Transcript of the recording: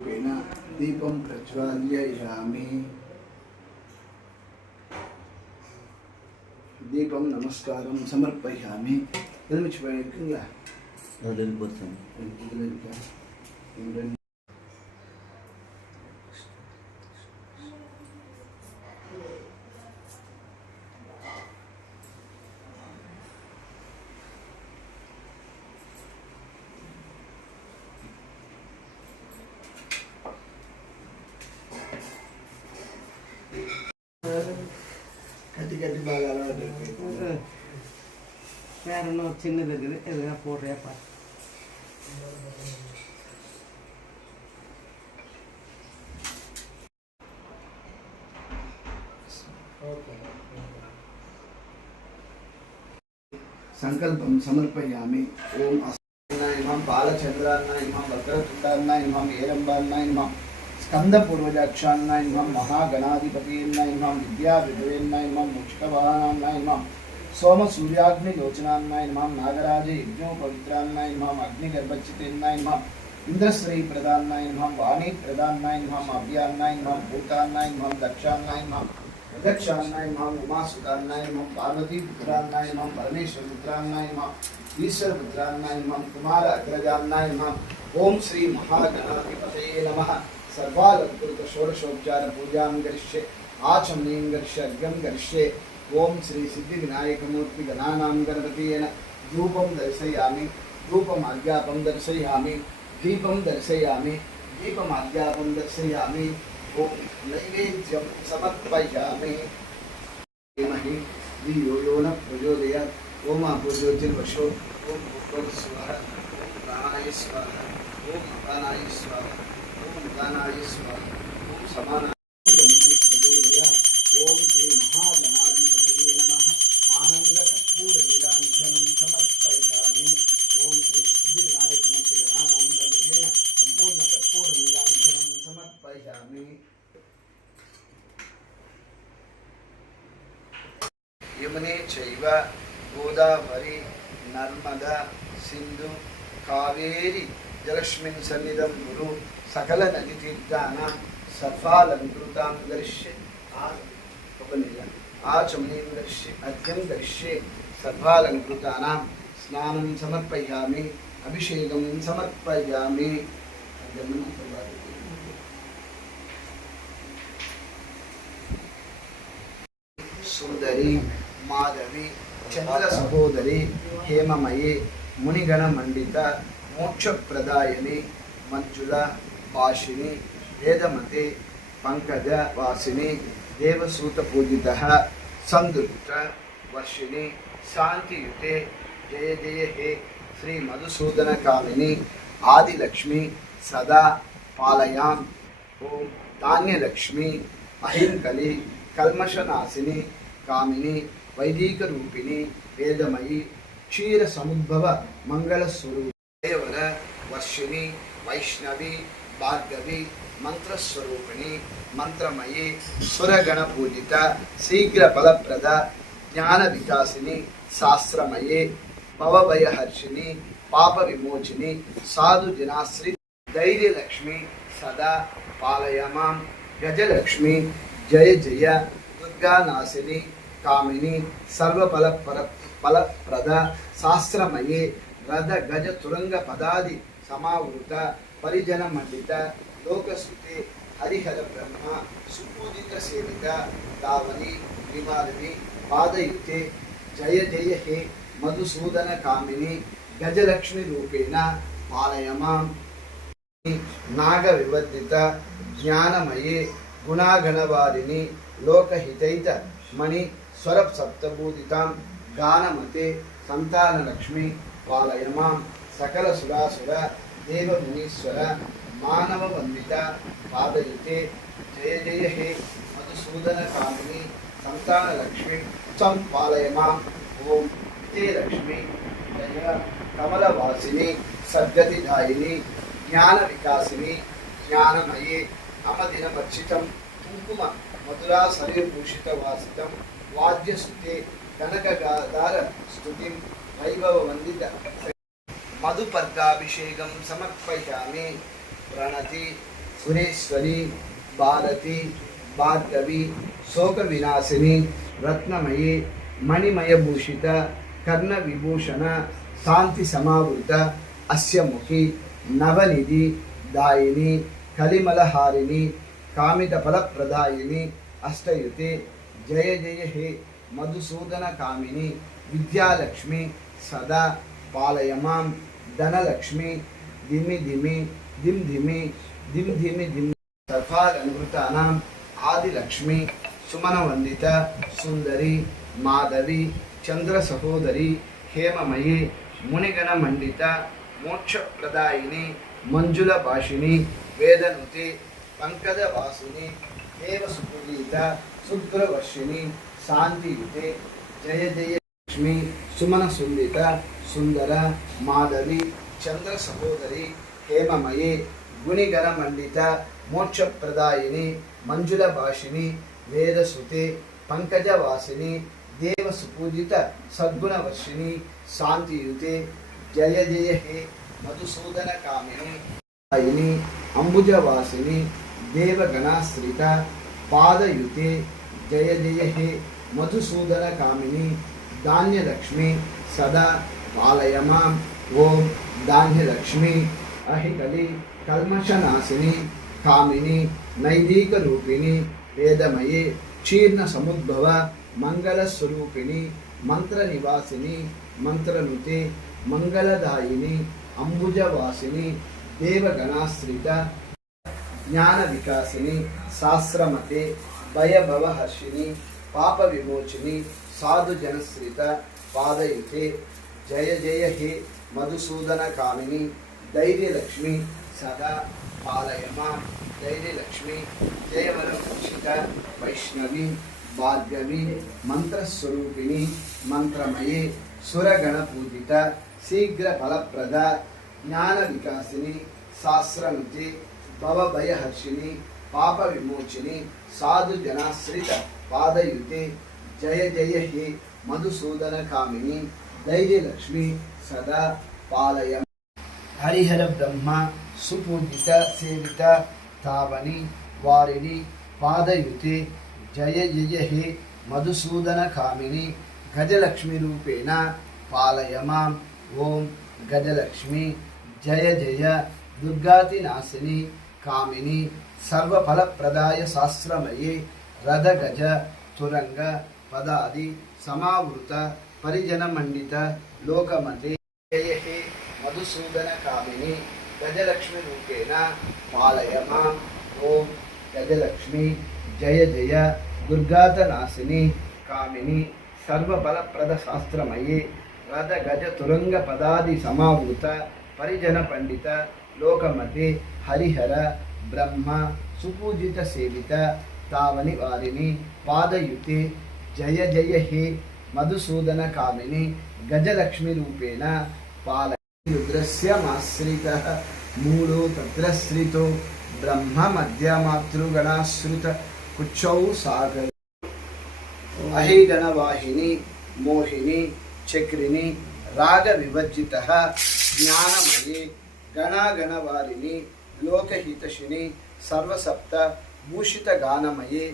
दीपं प्रज्वाल्ययामि। दीपं नमस्कारं समर्पयामि। இருக்குங்களா? அதில் போகிறேன். கட்டி பாக அலவாட்டு இருக்கு. வேற இன்னும் சின்னது இருக்குது, எதுனா போடுறியாப்பா? संकल्पं समर्पयामि। ओम अस्नाय नमः, बालचंद्राय नमः, वक्रतुंडाय नमः, हेरंबाय नमः, स्कंदपूर्वजाक्षाय नमः, महागणाधिपतये नमः, विद्याविभवे नमः, मोक्षवाहनाय नमः, सोम सूर्याग्निलोचनाय नमः, नागराज यज्ञोपवित्राय नमः, अग्निगर्भचिते नमः, इंद्रश्री प्रदानाय नमः, वाणी प्रदानाय नमः, अभ्यानाय नमः, भूतानाय नमः, दक्षानाय नमः, दक्षानाय नमः, उमासुतानाय नमः, पार्वती पुत्रानाय नमः, परमेश्वर पुत्रानाय नमः, ईश्वर पुत्रानाय नमः, कुमार अग्रजानाय नमः। ओम श्री महागणाधिपतये नमः। सर्वालंकृत षोडशोपचार पूजां करिष्ये, आचमनीं करिष्ये, अर्घ्यं करिष्ये। ओम श्री सिद्धि विनायक मूर्ति गणानां गणपतियेन धूपं दर्शयामि, धूपम् अर्घ्यापं दर्शयामि, दीपं दर्शयामि, दीपम् अर्घ्यापं दर्शयामि। ओम नैवेद्यं समर्पयामि। धीमहि धियो यो न प्रचोदयात्। ओम अपूर्वोज्जिर्वशो, ओम भूर्भुवः, ओम प्राणाय स्वाहा, ओम अपानाय स्वाहा, ओम उदानाय स्वाहा, ओम समानाय प्रचोदयात्। ओम श्री महागणाधिपतये नमः। आनंद कर्पूर नीराञ्जनं समर्पयामि। ओम श्री सिद्धिविनायक मूर्ति गणानां गणपतेन संपूर्ण कर्पूर नीराञ्जनं समर्पयामि। यमुने चैव गोदावरी नर्मदा सिंधु कावेरी जलस्मिन् सन्निधं गुरु सकल नदीतीर्थानां सर्वालंकृतां करिष्ये, आचमनीं करिष्ये, अर्घ्यं करिष्ये। सर्वालंकृतानां स्नानं समर्पयामि, अभिषेकं समर्पयामि। सुंदरी माधवी चंद्र सहोदरी हेममयी मुनिगण मंडिता मोक्षप्रदायिनी मंजुला भाषिणी वेदमते पंकज वासिनी देवसूत पूजितः संदुष्ट वर्षिणी शांतियुते जय जय हे श्री मधुसूदन कामिनी आदिलक्ष्मी सदा पालयां। ओम धान्यलक्ष्मी अहिंकली कल्मषनाशिनी कामिनी वैदिक रूपिणी वेदमयी क्षीर समुद्भव मंगल स्वरूप देवर वर्षिणी वैष्णवी भार्गवी मंत्र स्वरूपिणी मंत्रमयी सुरगण पूजिता शीघ्र फलप्रद ज्ञान विकासिनी शास्त्रमयी भवभयहर्षिणी पाप विमोचिनी साधु जनाश्री धैर्य लक्ष्मी सदा पालयमां। गजलक्ष्मी जय जय दुर्गा नासिनी कामिनी सर्वफल फलप्रद शास्त्रमयी रथ गज तुरंग पदादि समावृत परिजन मंडित लोकसुते हरिहर ब्रह्म सुपूजित सेवित दावनी निवारिणी पादयुते जय जय हे मधुसूदन कामिनी गजलक्ष्मी रूपेण पालयमां। नाग विवर्धित ज्ञानमयी गुणागणवारिणी लोकहितैत मणि स्वरप सप्तभूतितां गानमते संतानलक्ष्मी पालयमां। सकल सुरासुर देव मुनीश्वर मानव वंदिता पादयुते जय जय हे मधुसूदन कामिनी संतानलक्ष्मी सं पालयमां। ओम विजयलक्ष्मी जय कमलवासिनी सद्गतिदायिनी ज्ञान विकासिनी ज्ञानमयी अमदिनमर्चितं कुंकुम मधुरा शरीरभूषित वासितं वाद्यसुते कनकगाधार स्तुतिं वैभव वंदित मधुपर्गाभिषेकं समर्पयामि। प्रणति సురేశ్వరి భారతి భార్గవి శోక వినాశిని రత్నమయీ మణిమయ భూషిత కర్ణ విభూషణ శాంతి సమావృత అస్య ముఖి నవనిధి దాయిని కలిమలహారిణి కామిత ఫలప్రదాయిని అష్టయుతే జయ జయ హే మధుసూదన కామిని విద్యాలక్ష్మి సదా పాలయమాం ధనలక్ష్మి ధిమి ధిమి ధిమ్ ధిమి ధిమ్ ధిమి ధిమ్ సర్వాలంకృతానాం ఆదిలక్ష్మి సుమనవందిత సుందరి మాధవి చంద్ర సహోదరి హేమమయీ మునిగణ మండిత మోక్షప్రదాయిని మంజుల భాషిని వేదనుతి పంకజ వాసుని దేవ సుపూజిత శుభ్రవర్షిణి శాంతియుతే జయ జయ లక్ష్మి సుమన సుందిత సుందర మాధవి చంద్ర సహోదరి హేమమయీ గుణిగణ మండిత మోక్షప్రదాయిని మంజుల భాషిని వేదసుతే పంకజవాసిని దేవ సుపూజిత సద్గుణవర్షిణి శాంతియుతే జయ జయ హే మధుసూదన కామిని అయిని అంబుజవాసిని దేవగణాశ్రిత పాదయుతే జయ జయ హే మధుసూదన కామిని ధాన్యలక్ష్మి సదా పాలయమాం ఓం ధాన్యలక్ష్మి అహికలి కల్మషనాశిని కామిని నైదిక రూపిణి వేదమయీ క్షీర్ణ సముద్భవ మంగళస్వరూపిణి మంత్ర నివాసిని మంత్రనుతే మంగళదాయిని అంబుజవాసిని దేవగణాశ్రిత జ్ఞాన వికాసిని శాస్త్రమతే భయభవహర్షిని పాప విమోచిని సాధు జనశ్రిత పాదయుతే జయ జయ హే మధుసూదన కామిని ధైర్యలక్ష్మి సదా పాలయమా ధైర్యలక్ష్మి జయవరభూషిత వైష్ణవి భార్గవి మంత్రస్వరూపిణి మంత్రమయే సురగణ పూజిత శీఘ్ర ఫలప్రద జ్ఞాన వికాసిని శాస్త్రనుతి భవభయహర్షిని పాప విమోచిని సాధు జనాశ్రిత పాదయుతే జయ జయ హే మధుసూదన కామిని ధైర్యలక్ష్మి సదా పాలయ హరిహర బ్రహ్మ సుపూజిత సేవిత తావని వారిని పాదయుతే జయ జయ హే మధుసూదన కామిని గజలక్ష్మి రూపేణ పాలయమాం ఓం గజలక్ష్మి జయ జయ దుర్గాతినాశిని కామిని సర్వఫలప్రదాయ శాస్త్రమయే రథగజ తురంగ పదాది సమావృత పరిజన మండిత లోకమతే జయ హే మధుసూదన కామిని గజలక్ష్మి రూపేణ పాలయమాం ఓం గజలక్ష్మి జయ జయ దుర్గాతనాశిని కామిని సర్వఫలప్రద శాస్త్రమయే రథ గజ తురంగ పదాది సమావృత పరిజన పండిత లోకమతే హరిహర బ్రహ్మ సుపూజిత సేవిత తావని వారిని పాదయుతే జయ జయ హే మధుసూదన కామిని గజలక్ష్మి రూపేణ పాల రుద్రస్యమాశ్రిత మూలో తత్రశ్రితో బ్రహ్మ మధ్యమాతృగణాశ్రుత కుచ్చౌ సాగర అహిగణవాహిని మోహిని చక్రిని రాగ వివర్జిత జ్ఞానమయీ గణాగణవారిని లోకహితశిని సర్వసప్త భూషిత గానమయే